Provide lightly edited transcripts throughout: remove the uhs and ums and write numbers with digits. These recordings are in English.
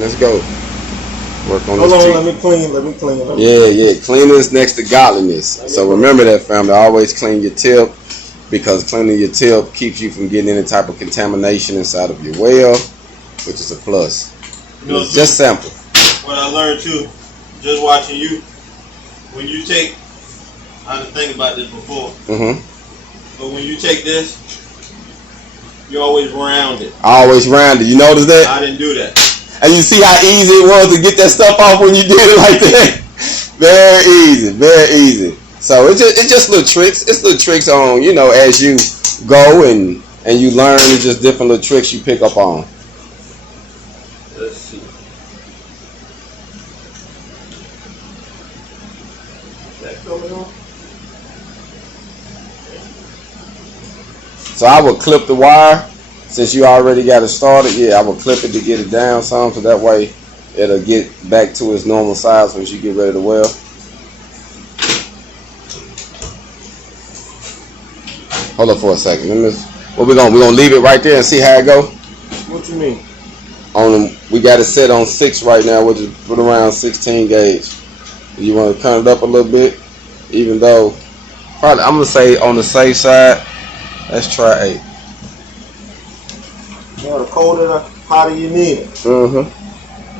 Let's go. Work on Hold this. on, let me clean. Yeah. Cleanliness next to godliness. So remember that, family. Always clean your tip, because cleaning your tip keeps you from getting any type of contamination inside of your well, which is a plus. You know, it's just sample. What I learned too, just watching you, when you take, I didn't think about this before, but when you take this, you always round it. Always rounded. You notice that? I didn't do that. And you see how easy it was to get that stuff off when you did it like that? Very easy, very easy. So it's just little tricks. It's little tricks on, you know, as you go and you learn. It's just different little tricks you pick up on. Let's see. Is that coming on? So I would clip the wire. Since you already got it started, yeah, I will clip it to get it down some, so that way it'll get back to its normal size once you get ready to weld. Hold up for a second. What we're gonna leave it right there and see how it go. What you mean? We got it set on 6 right now, which is put around 16 gauge. You want to turn it up a little bit, even though probably I'm gonna say on the safe side. Let's try 8. You know, the colder, the hotter you need it. Come on, man.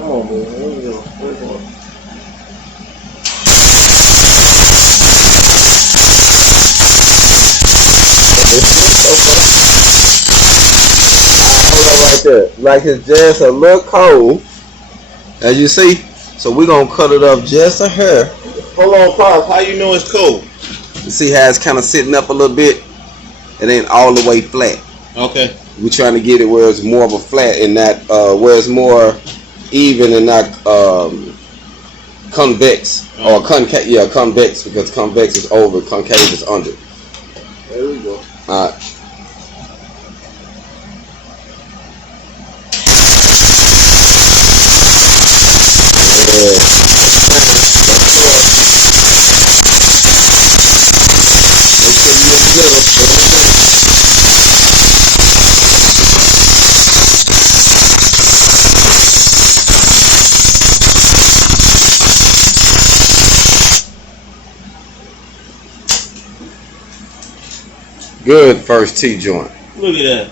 Where you go? Hold on right there. Like it's just a little cold, as you see. So we're gonna cut it up just a hair. Hold on, pause. How you know it's cold? You see how it's kind of sitting up a little bit? It ain't all the way flat. Okay. We're trying to get it where it's more of a flat and not where it's more even and not convex or concave. Yeah, convex, because convex is over, concave is under. There we go. All right. Good first T joint. Look at that.